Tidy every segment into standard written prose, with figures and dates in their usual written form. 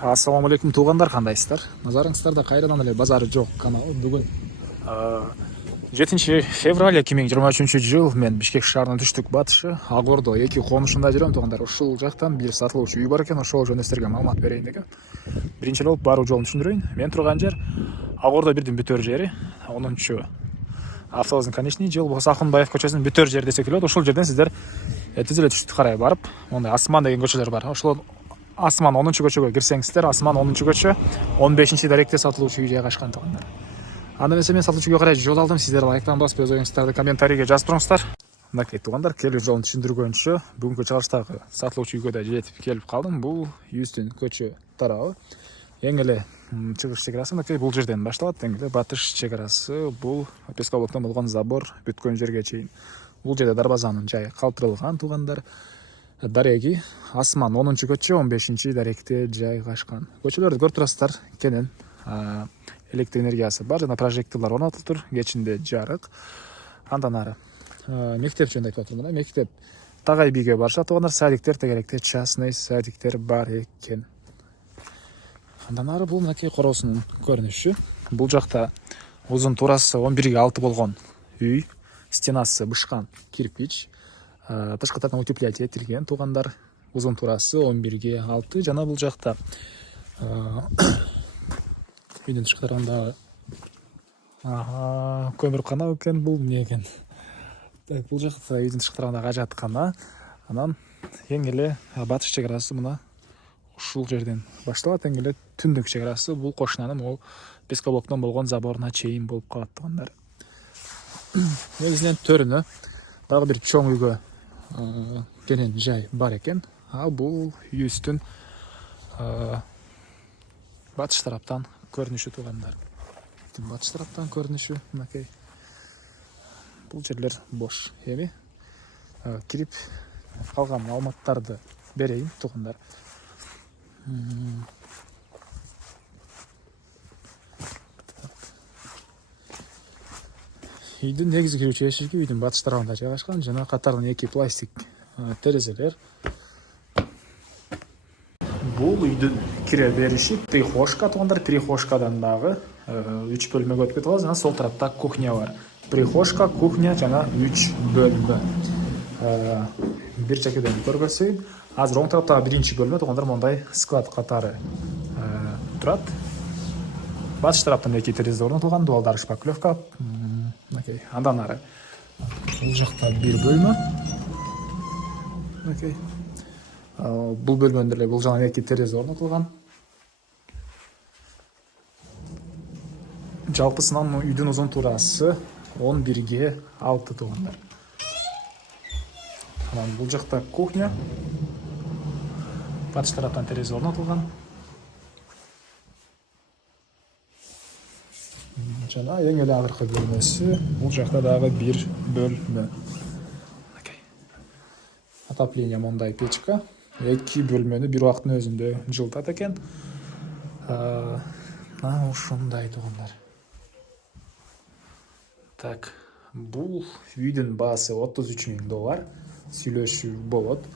Ассаламу алейкум туугандар, кандайсыздар? Назарыңыздарда кайрадан эле базары жок каналы. Бүгүн 7 февраль 2023 жыл мен Бишкек шаарынын түштүк батышы Ак Ордо 2 конушунда жүрөм туугандар. Ушул жактан бир сатылуучу үй бар экен, ошол жөнүндө силерге маалымат берейин дегем. Биринчи болуп баруу жолун түшүндүрөйүн. Мен турган жер Ак Ордо 1дин бүтөр жери, 10-чу автобустун конечный, же болбосо Акунбаев көчөсүнүн бүтөр жери десек болот. Ошол жерден сиздер түз эле түштүккө карай барып, мондай Асман деген көчөлөр бар. Ошол Асман 10-чу көчөгө кирсеңиздер, Асман 10-чу көчө 15-чи даректе сатылуучу үй жайгашкан туугандар. Анда эмесе мен сатылуучу үйгө карай жол алдым. Сиздер лайктан басып өз оюңуздарды комментарийге жазып туруңуздар. Мынакей туугандар, келүү жолун түшүндүргөнчө бүгүнкү чыгарыштагы сатылуучу үйгө да жетип келип калдым. Бул Юстүн көчө тарабы. Эң эле чыгыш чек арасы мынакей бул жерден башталат. Эң эле батыш чек арасы бул пескоблоктон болгон забор бүткөн жерге чейин. Бул жерде дарбазанын жайы калтырылган туугандар. Дареги Асман 10-чу көчө 15-чи даректе жайгашкан. Көчөлөрдү көрүп турасыздар, кенен электр энергиясы бар жана прожекторлор орнотулуп тур, кечинде жарык. Андан ары мектеп жөнүндө айтып атам. Мектеп Тагай бийге барышат туугандар, садиктер тегеректе частный садиктер бар экен. Андан ары бул мынакей короосунун көрүнүшү. Бул жакта узун туурасы 11ге 6 болгон үй, стенасы бышкан кирпич. Тышкы тарапынан утеплять этилген туугандар. Узун туурасы 11ге 6 жана бул жакта үйдүн тышкы тарабында көмүркана экен, бул эмне экен? Бул жакта үйдүн тышкы тарабындагы ажаткана. Анан эң эле батыш чек арасы мына ушул жерден башталат. Эң эле түндүк чек арасы бул кошунанын могу пескоблоктон болгон заборуна чейин болуп калат туугандар. Негизинен төрүнө дагы бир чоң үйгө кенен жай бар экен. Бул Юстүн батыш тараптан көрүнүшү туугандар. Батыш тараптан көрүнүшү мынакей. Бул жерлер бош. Эми кирип калган маалыматтарды берейин туугандар. Үйдүн негизги кирүүчү эшиги үйдүн батыш тарабында жайгашкан жана катарынан 2 пластик терезелер. Бул үйдүн кире бериши прихожка туугандар. Прихожкадан дагы 3 бөлмөгө өтүп кетип алабыз. Жана сол тарапта кухня бар. Прихожка, кухня жана 3 бөлмө. Бир чекеден көргөзөйүн. Азыр оң тараптагы биринчи бөлмө туугандар мондай склад катары турат. Батыш тараптан 2 терезе орнотулган, дуалдар шпаклевка. Мынакей. Андан ары бул жакта бир бөлмө. Мынакей. Бул бөлмөнүн эле бул жагына 2 терезе орнотулган. Жалпысынан үйдүн узун туурасы 11ге 6 туугандар. Анан бул жакта кухня. Батыш тараптан терезе орнотулган. Жана эң эле акыркы бөлмөсү бул жакта дагы бир бөлмө. Отопление мондай печка. 2 бөлмөнү бир убакыттын өзүндө жылытат экен. Ушундай туугандар. Так, бул үйдүн баасы $33,000. Сүйлөшүү болот.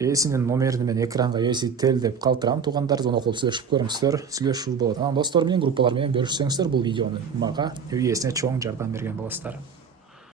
Эсинин номерин мен экранга эсител деп калтырам туугандар. Зона кол сүйлөшүп көрүңүздөр, сүйлөшүү болот. Анан достор менен, группалар менен бөлүшсөңүздөр бул видеону мага үй ээсине чоң жардам берген болосуздар.